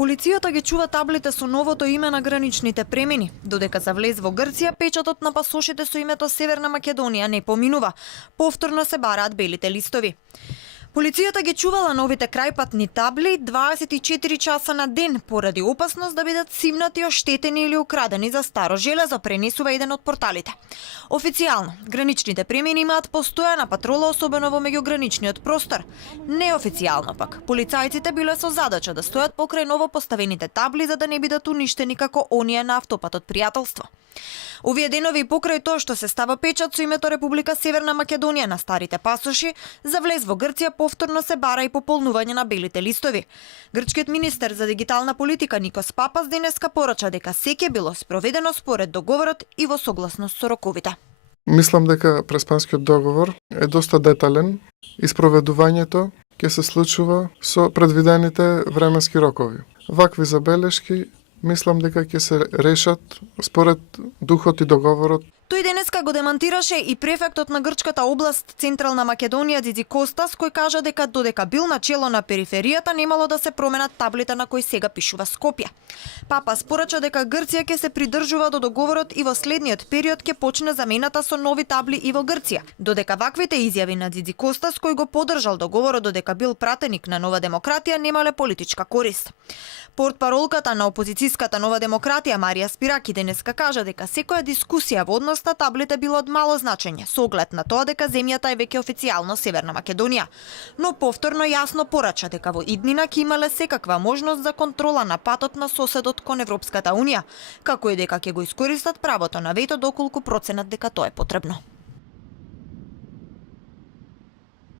Полицијата ги чува таблите со новото име на граничните премини. Додека за влез во Грција, печатот на пасошите со името Северна Македонија не поминува. Повторно се бараат белите листови. Полицијата ги чувала новите крајпатни табли 24 часа на ден, поради опасност да бидат симнати, оштетени или украдени за старо железо, пренесува еден од порталите. Официјално, граничните премини имаат постојана патрола, особено во меѓуграничниот простор. Неофицијално пак, полицајците биле со задача да стојат покрај новопоставените табли за да не бидат уништени како оние на автопатот Пријателство. Овие денови покрај тоа што се става печат со името Република Северна Македонија на старите пасоши, за влез во Грција повторно се бара и пополнување на белите листови. Грчкиот министер за дигитална политика Никос Папас денеска порача дека секе било спроведено според договорот и во согласност со роковите. Мислам дека Преспанскиот договор е доста детален и спроведувањето ќе се случува со предвидените временски рокови. Вакви забелешки мислам дека ќе се решат според духот и договорот. Тој денеска го демантираше и префектот на грчката област Централна Македонија Дзидзи Костас, кој кажа дека додека бил на чело на периферијата немало да се променат таблите на кои сега пишува Скопје. Папас порача дека Грција ќе се придржува до договорот и во следниот период ќе почне замената со нови табли и во Грција. Додека ваквите изјави на Дзидзи Костас, кој го поддржал договорот додека бил пратеник на Нова демократија, немале политичка корист. Портпаролката на опозицијската Нова демократија Марија Спираки денеска кажа дека секоја дискусија во однос на таблите било од мало значење, со оглед на тоа дека земјата е веќе официјално Северна Македонија. Но повторно јасно порача дека во иднина ќе имале секаква можност за контрола на патот на соседот кон Европската Унија, како и дека ќе го искористат правото на вето доколку проценат дека тоа е потребно.